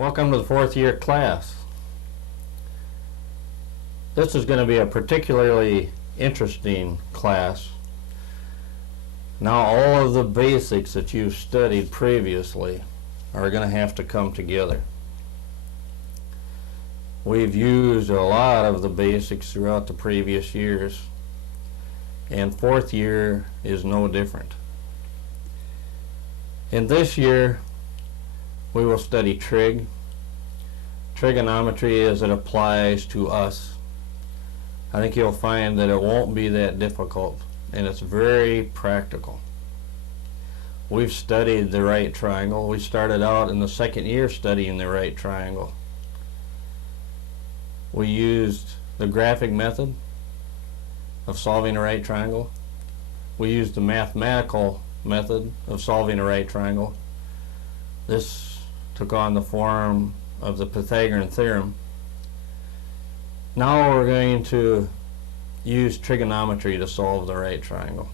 Welcome to the fourth year class. This is going to be a particularly interesting class. Now all of the basics that you've studied previously are going to have to come together. We've used a lot of the basics throughout the previous years, and fourth year is no different. In this year we will study trigonometry as it applies to us. I think you'll find that it won't be that difficult, and it's very practical. We've studied the right triangle. We started out in the second year studying the right triangle. We used the graphic method of solving a right triangle. We used the mathematical method of solving a right triangle. This took on the form of the Pythagorean theorem. Now we're going to use trigonometry to solve the right triangle.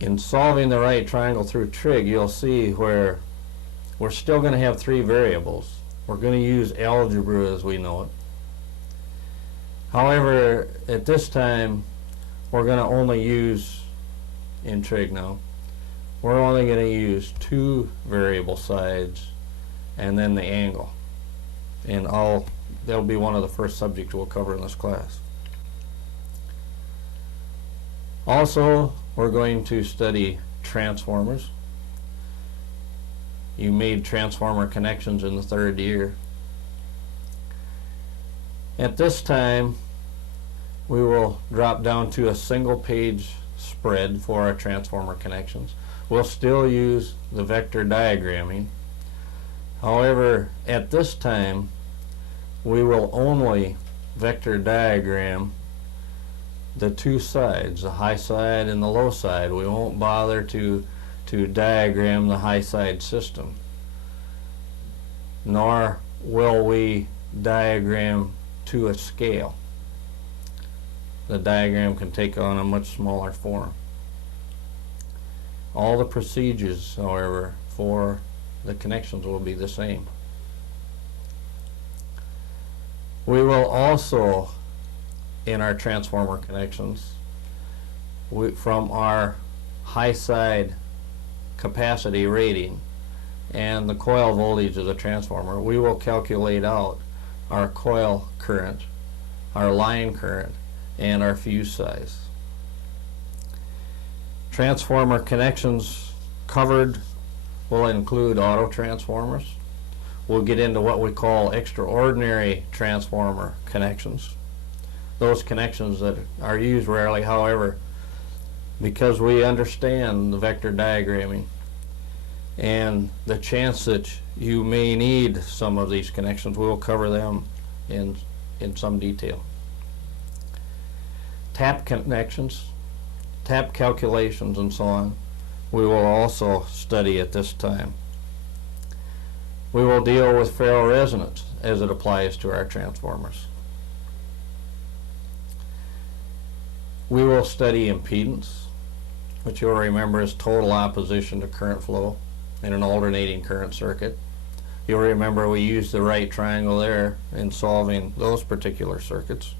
In solving the right triangle through trig, you'll see where we're still going to have three variables. We're going to use algebra as we know it. However, at this time, we're going to only use, in trig now, we're only going to use two variable sides and then the angle. And that'll be one of the first subjects we'll cover in this class. Also, we're going to study transformers. You made transformer connections in the third year. At this time, we will drop down to a single page spread for our transformer connections. We'll still use the vector diagramming. However, at this time, we will only vector diagram the two sides, the high side and the low side. We won't bother to diagram the high side system, nor will we diagram to a scale. The diagram can take on a much smaller form. All the procedures, however, for the connections will be the same. We will also, in our transformer connections, from our high side capacity rating and the coil voltage of the transformer, we will calculate out our coil current, our line current, and our fuse size. Transformer connections covered will include auto transformers. We'll get into what we call extraordinary transformer connections. Those connections that are used rarely, however, because we understand the vector diagramming and the chance that you may need some of these connections, we'll cover them in some detail. Tap connections, tap calculations, and so on, we will also study at this time. We will deal with ferroresonance as it applies to our transformers. We will study impedance, which you'll remember is total opposition to current flow in an alternating current circuit. You'll remember we used the right triangle there in solving those particular circuits.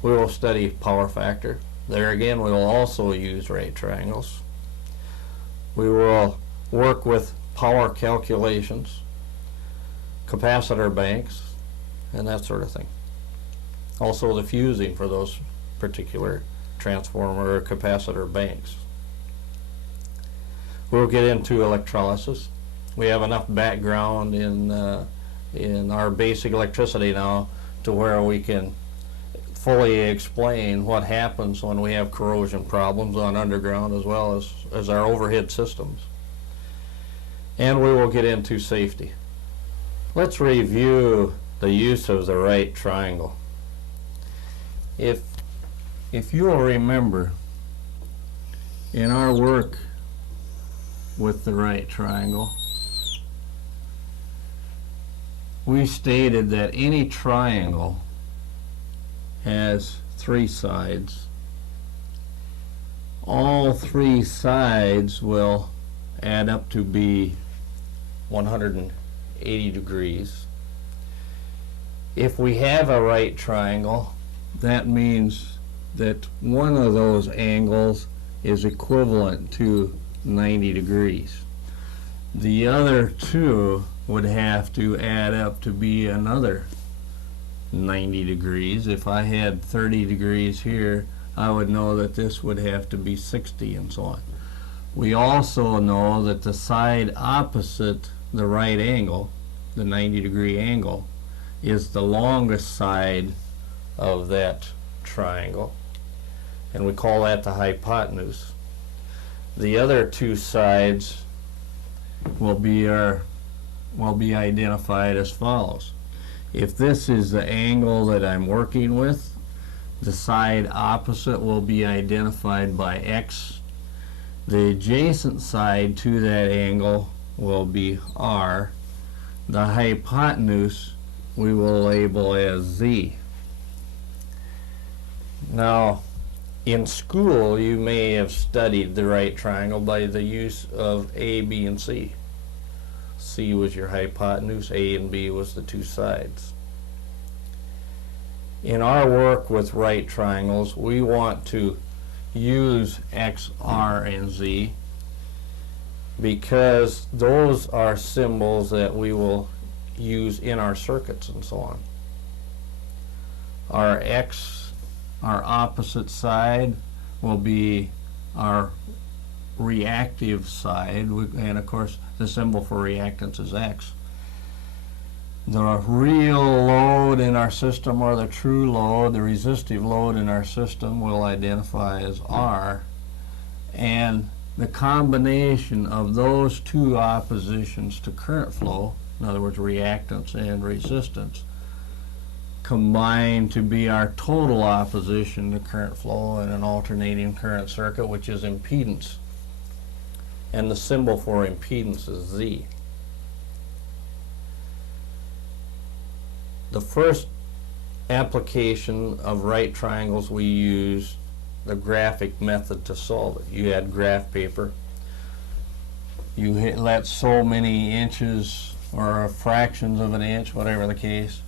We will study power factor. There again, we will also use right triangles. We will work with power calculations, capacitor banks, and that sort of thing. Also the fusing for those particular transformer or capacitor banks. We'll get into electrolysis. We have enough background in our basic electricity now to where we can fully explain what happens when we have corrosion problems on underground as well as our overhead systems. And we will get into safety. Let's review the use of the right triangle. If you will remember, in our work with the right triangle, we stated that any triangle has three sides. All three sides will add up to be 180 degrees. If we have a right triangle, that means that one of those angles is equivalent to 90 degrees. The other two would have to add up to be another 90 degrees. If I had 30 degrees here, I would know that this would have to be 60 and so on. We also know that the side opposite the right angle, the 90 degree angle, is the longest side of that triangle, and we call that the hypotenuse. The other two sides will be identified as follows. If this is the angle that I'm working with, the side opposite will be identified by X. The adjacent side to that angle will be R. The hypotenuse we will label as Z. Now, in school, you may have studied the right triangle by the use of A, B, and C. C was your hypotenuse, A and B was the two sides. In our work with right triangles, we want to use X, R, and Z because those are symbols that we will use in our circuits and so on. Our X, our opposite side, will be our reactive side, and of course the symbol for reactance is X. The real load in our system, or the true load, the resistive load in our system, will identify as R, and the combination of those two oppositions to current flow, in other words reactance and resistance, combine to be our total opposition to current flow in an alternating current circuit, which is impedance. And the symbol for impedance is Z. The first application of right triangles, we use the graphic method to solve it. You had graph paper. You let so many inches or fractions of an inch, whatever the case,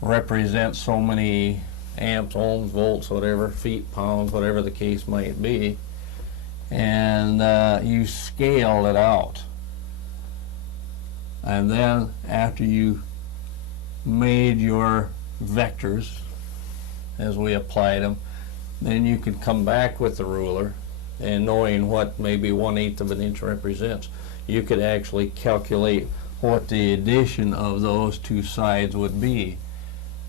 represent so many amps, ohms, volts, whatever, feet, pounds, whatever the case might be, and you scale it out. And then after you made your vectors as we applied them, then you could come back with the ruler, and knowing what maybe 1/8 of an inch represents, you could actually calculate what the addition of those two sides would be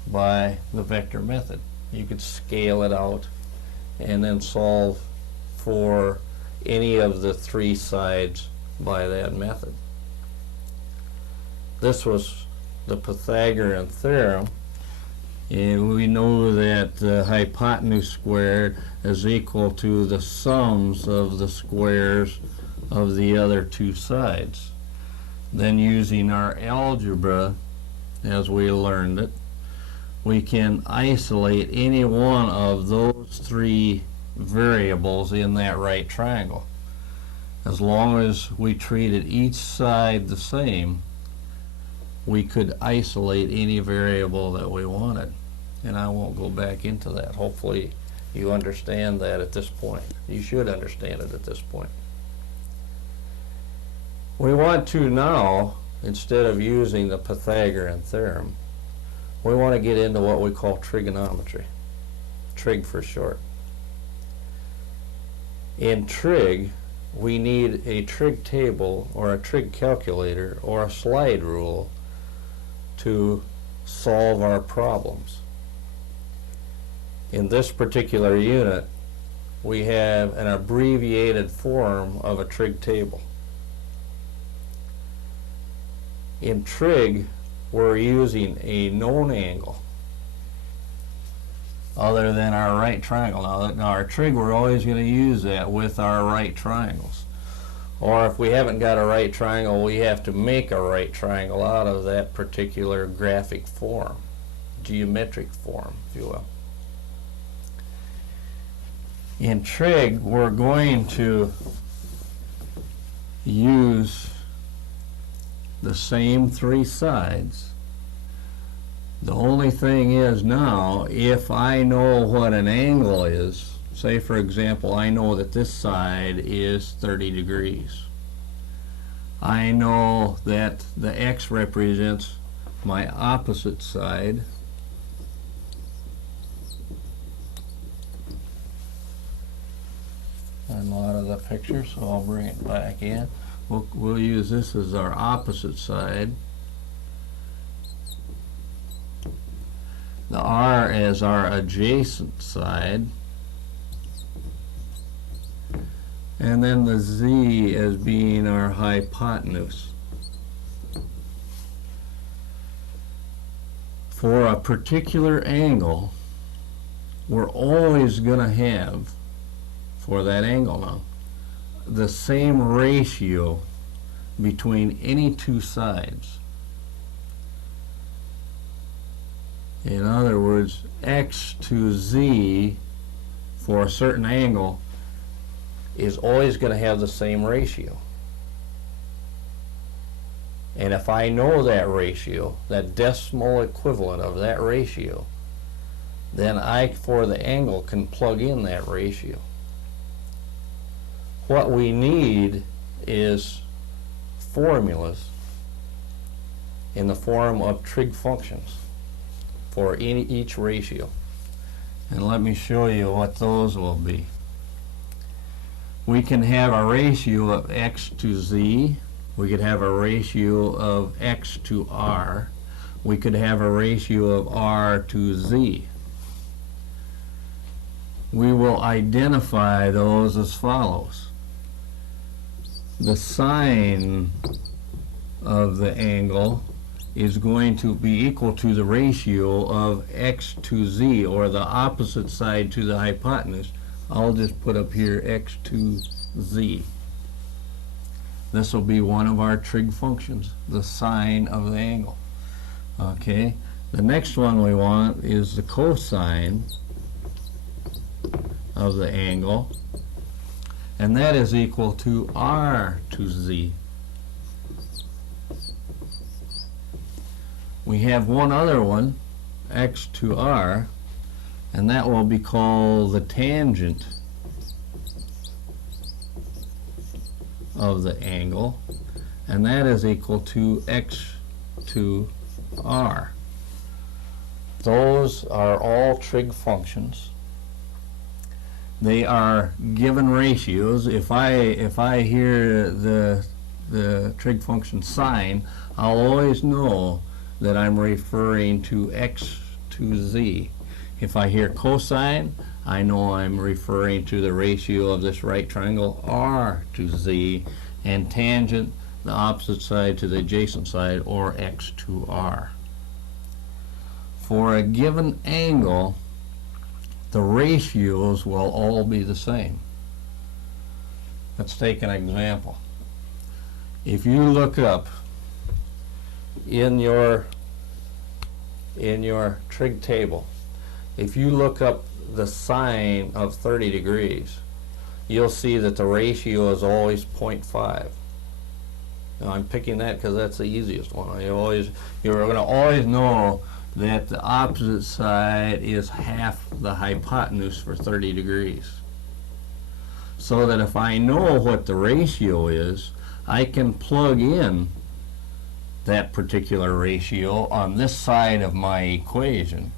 by the vector method. You could scale it out and then solve for any of the three sides by that method. This was the Pythagorean theorem, and we know that the hypotenuse squared is equal to the sums of the squares of the other two sides. Then, using our algebra as we learned it, we can isolate any one of those three variables in that right triangle. As long as we treated each side the same, we could isolate any variable that we wanted. And I won't go back into that. Hopefully you understand that at this point. You should understand it at this point. We want to now, instead of using the Pythagorean theorem, we want to get into what we call trigonometry. Trig for short. In trig, we need a trig table or a trig calculator or a slide rule to solve our problems. In this particular unit, we have an abbreviated form of a trig table. In trig, we're using a known angle other than our right triangle. Now our trig, we're always going to use that with our right triangles. Or if we haven't got a right triangle, we have to make a right triangle out of that particular graphic form, geometric form, if you will. In trig, we're going to use the same three sides. The only thing is now, if I know what an angle is, say for example, I know that this side is 30 degrees. I know that the x represents my opposite side. I'm out of the picture, so I'll bring it back in. We'll use this as our opposite side. The r as our adjacent side. And then the z as being our hypotenuse. For a particular angle, we're always going to have, for that angle now, the same ratio between any two sides. In other words, x to z for a certain angle is always going to have the same ratio. And if I know that ratio, that decimal equivalent of that ratio, then I, for the angle, can plug in that ratio. What we need is formulas in the form of trig functions for each ratio. And let me show you what those will be. We can have a ratio of x to z. We could have a ratio of x to r. We could have a ratio of r to z. We will identify those as follows. The sine of the angle is going to be equal to the ratio of x to z, or the opposite side to the hypotenuse. I'll just put up here x to z. This will be one of our trig functions, the sine of the angle. Okay, the next one we want is the cosine of the angle, and that is equal to r to z. We have one other one, x to r, and that will be called the tangent of the angle, and that is equal to x to r. Those are all trig functions. They are given ratios. If I hear the trig function sine, I'll always know that I'm referring to x to z. If I hear cosine, I know I'm referring to the ratio of this right triangle r to z, and tangent, the opposite side to the adjacent side, or x to r. For a given angle, the ratios will all be the same. Let's take an example. If you look up in your trig table, if you look up the sine of 30 degrees, you'll see that the ratio is always 0.5. Now I'm picking that because that's the easiest one. You're going to always know that the opposite side is half the hypotenuse for 30 degrees. So that if I know what the ratio is, I can plug in that particular ratio on this side of my equation,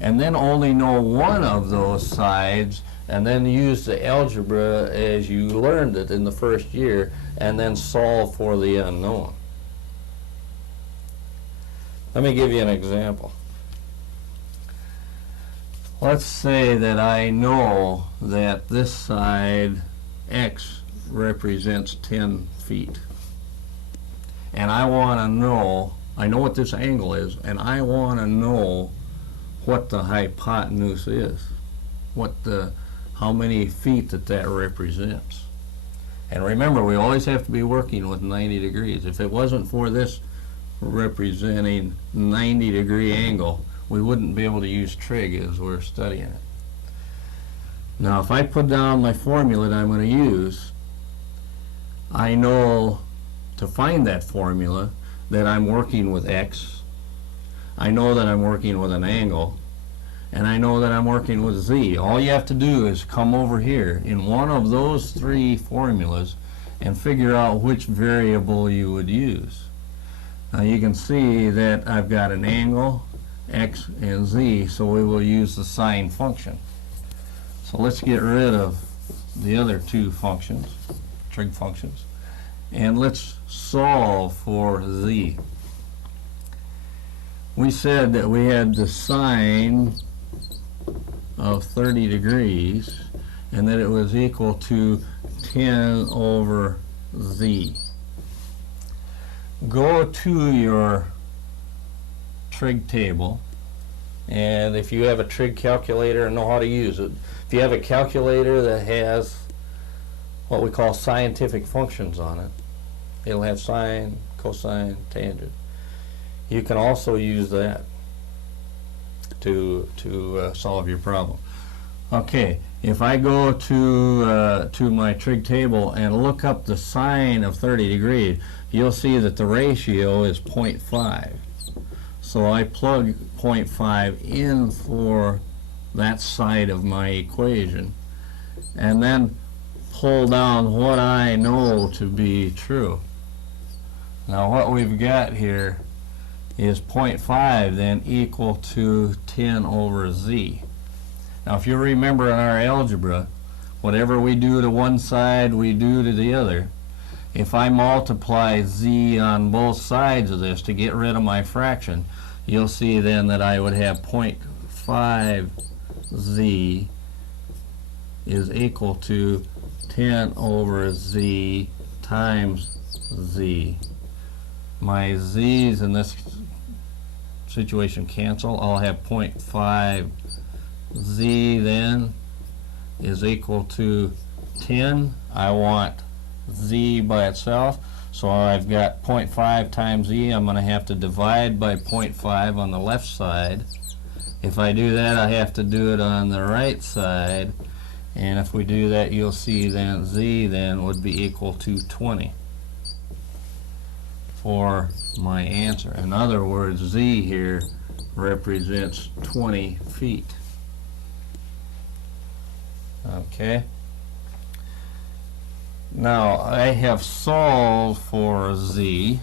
and then only know one of those sides, and then use the algebra as you learned it in the first year, and then solve for the unknown. Let me give you an example. Let's say that I know that this side, x, represents 10 feet. And I want to know, I know what this angle is, and I want to know what the hypotenuse is, how many feet that represents. And remember, we always have to be working with 90 degrees. If it wasn't for this representing 90-degree angle, we wouldn't be able to use trig as we're studying it. Now, if I put down my formula that I'm going to use, I know to find that formula that I'm working with x, I know that I'm working with an angle, and I know that I'm working with z. All you have to do is come over here in one of those three formulas and figure out which variable you would use. Now you can see that I've got an angle, x and z, so we will use the sine function. So let's get rid of the other two functions, trig functions, and let's solve for z. We said that we had the sine of 30 degrees and that it was equal to 10 over z. Go to your trig table, and if you have a trig calculator and know how to use it, if you have a calculator that has what we call scientific functions on it, it'll have sine, cosine, tangent. You can also use that to solve your problem. Okay, if I go to my trig table and look up the sine of 30 degrees, you'll see that the ratio is 0.5. So I plug 0.5 in for that side of my equation and then pull down what I know to be true. Now what we've got here is 0.5 then equal to 10 over z. Now if you remember in our algebra, whatever we do to one side we do to the other. If I multiply z on both sides of this to get rid of my fraction, you'll see then that I would have 0.5 z is equal to 10 over z times z. My z's in this situation cancel. I'll have 0.5 z then is equal to 10. I want z by itself, so I've got 0.5 times z. I'm going to have to divide by 0.5 on the left side. If I do that, I have to do it on the right side, and if we do that, you'll see then z then would be equal to 20 for my answer. In other words, z here represents 20 feet. Okay. Now I have solved for z.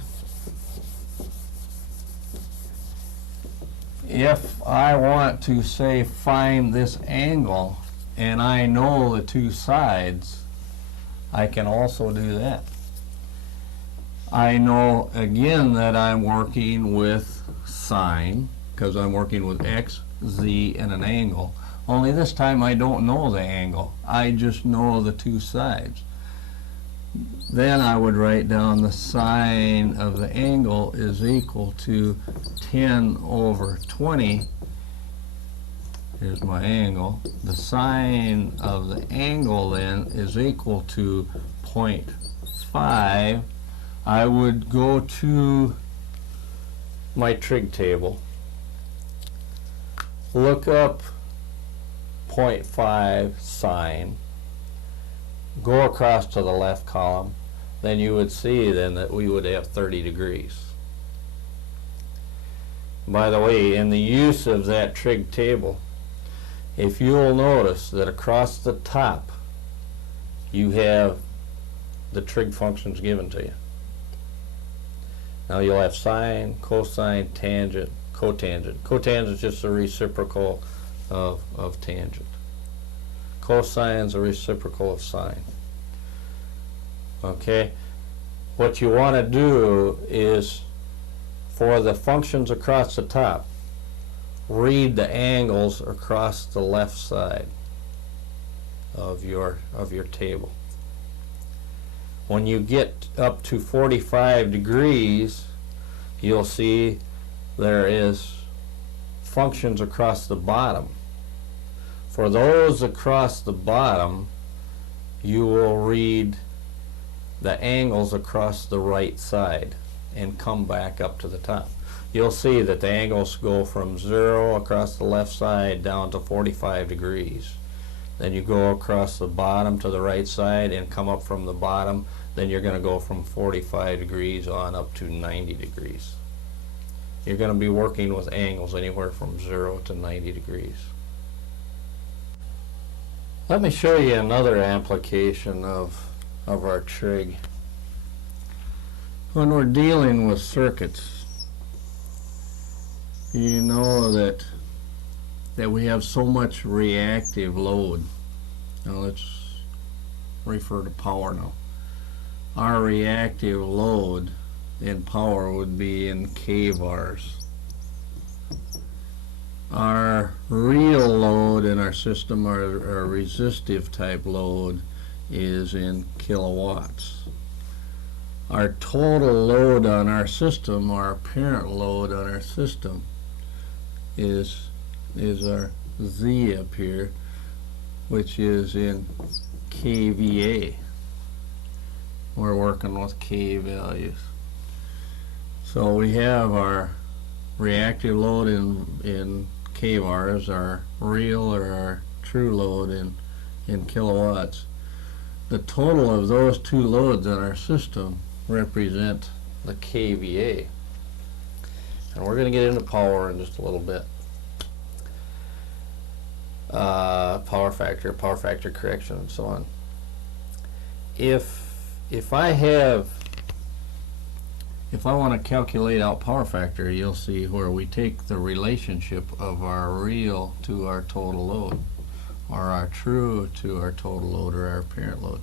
If I want to say find this angle and I know the two sides, I can also do that. I know again that I'm working with sine because I'm working with x, z, and an angle. Only this time I don't know the angle. I just know the two sides. Then I would write down the sine of the angle is equal to 10 over 20. Here's my angle. The sine of the angle then is equal to 0.5. I would go to my trig table, look up 0.5 sine, go across to the left column, then you would see then that we would have 30 degrees. By the way, in the use of that trig table, if you'll notice that across the top you have the trig functions given to you. Now you'll have sine, cosine, tangent, cotangent. Cotangent is just a reciprocal of tangent. Cosine is a reciprocal of sine. Okay? What you want to do is, for the functions across the top, read the angles across the left side of your table. When you get up to 45 degrees, you'll see there is functions across the bottom. For those across the bottom, you will read the angles across the right side and come back up to the top. You'll see that the angles go from 0 across the left side down to 45 degrees. Then you go across the bottom to the right side and come up from the bottom then you're going to go from 45 degrees on up to 90 degrees. You're going to be working with angles anywhere from 0 to 90 degrees. Let me show you another application of our trig. When we're dealing with circuits, you know that we have so much reactive load. Now let's refer to power now. Our reactive load in power would be in kVARs. Our real load in our system, our resistive type load, is in kilowatts. Our total load on our system, our apparent load on our system, is our Z up here, which is in kVA. We're working with K values. So we have our reactive load in kVARs, our real or our true load in kilowatts. The total of those two loads on our system represent the kVA. And we're going to get into power in just a little bit. Power factor correction, and so on. If I want to calculate out power factor, you'll see where we take the relationship of our real to our total load, or our true to our total load, or our apparent load.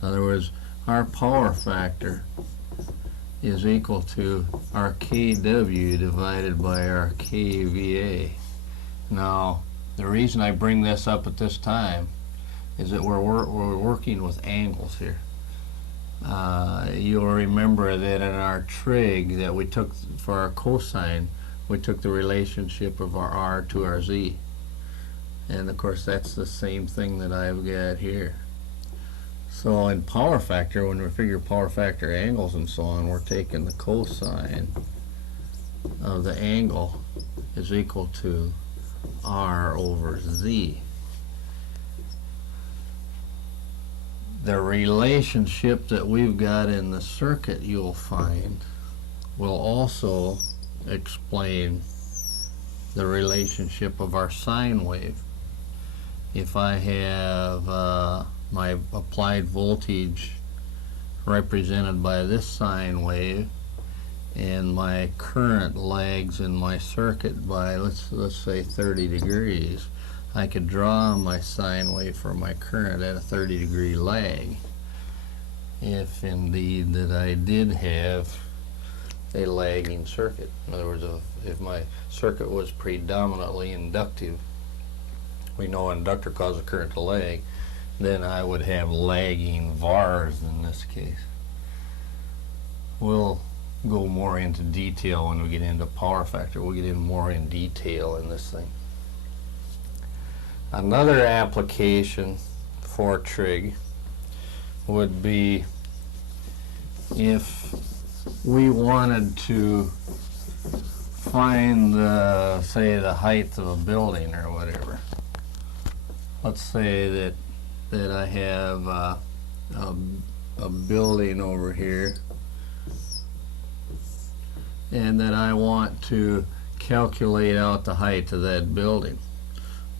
In other words, our power factor is equal to our kW divided by our kVA. Now, the reason I bring this up at this time is that we're working with angles here. You'll remember that in our trig that we took for our cosine, we took the relationship of our R to our Z. And of course that's the same thing that I've got here. So in power factor, when we figure power factor angles and so on, we're taking the cosine of the angle is equal to R over Z. The relationship that we've got in the circuit, you'll find, will also explain the relationship of our sine wave. If I have my applied voltage represented by this sine wave, and my current lags in my circuit by let's say 30 degrees, I could draw my sine wave for my current at a 30-degree lag, if indeed that I did have a lagging circuit. In other words, if my circuit was predominantly inductive, we know inductor causes current to lag, then I would have lagging VARs in this case. We'll go more into detail when we get into power factor. We'll get in more in detail in this thing. Another application for trig would be if we wanted to find say the height of a building or whatever. Let's say that I have a building over here, and that I want to calculate out the height of that building.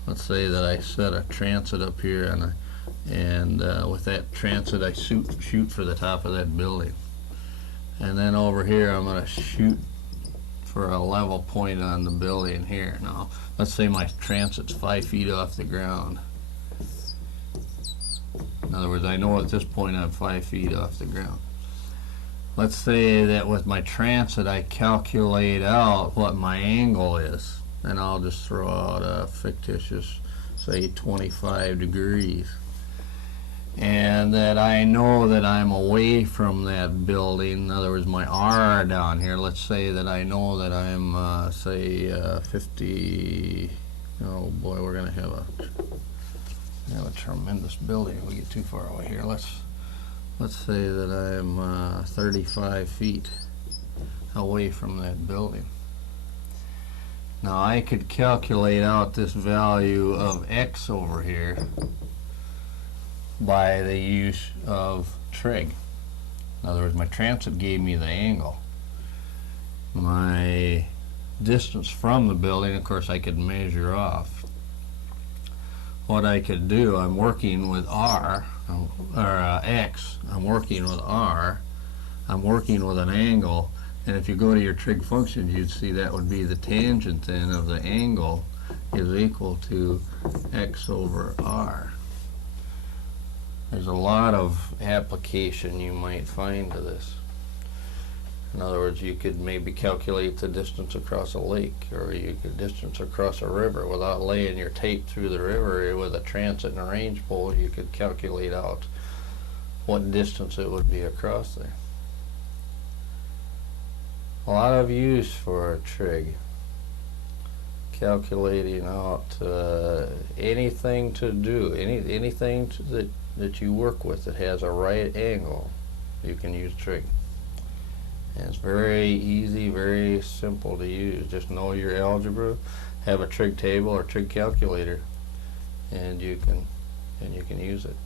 Let's say that I set a transit up here, and with that transit I shoot for the top of that building. And then over here I'm going to shoot for a level point on the building here. Now, let's say my transit's 5 feet off the ground. In other words, I know at this point I'm 5 feet off the ground. Let's say that with my transit I calculate out what my angle is, and I'll just throw out a fictitious, say 25 degrees, and that I know that I'm away from that building. In other words, my R down here, let's say that I know that I'm say 50, oh boy, we're gonna have a tremendous building if we get too far away here. Let's say that I'm 35 feet away from that building. Now I could calculate out this value of X over here by the use of trig. In other words, my transit gave me the angle. My distance from the building, of course, I could measure off. What I could do, I'm working with R, or X, I'm working with R, I'm working with an angle, and if you go to your trig functions, you'd see that would be the tangent then of the angle is equal to X over R. There's a lot of application you might find to this. In other words, you could maybe calculate the distance across a lake, or you could distance across a river without laying your tape through the river. With a transit and a range pole, you could calculate out what distance it would be across there. A lot of use for a trig. Calculating out anything to do, anything that you work with that has a right angle, you can use trig. And it's very easy, very simple to use. Just know your algebra, have a trig table or trig calculator, and you can use it.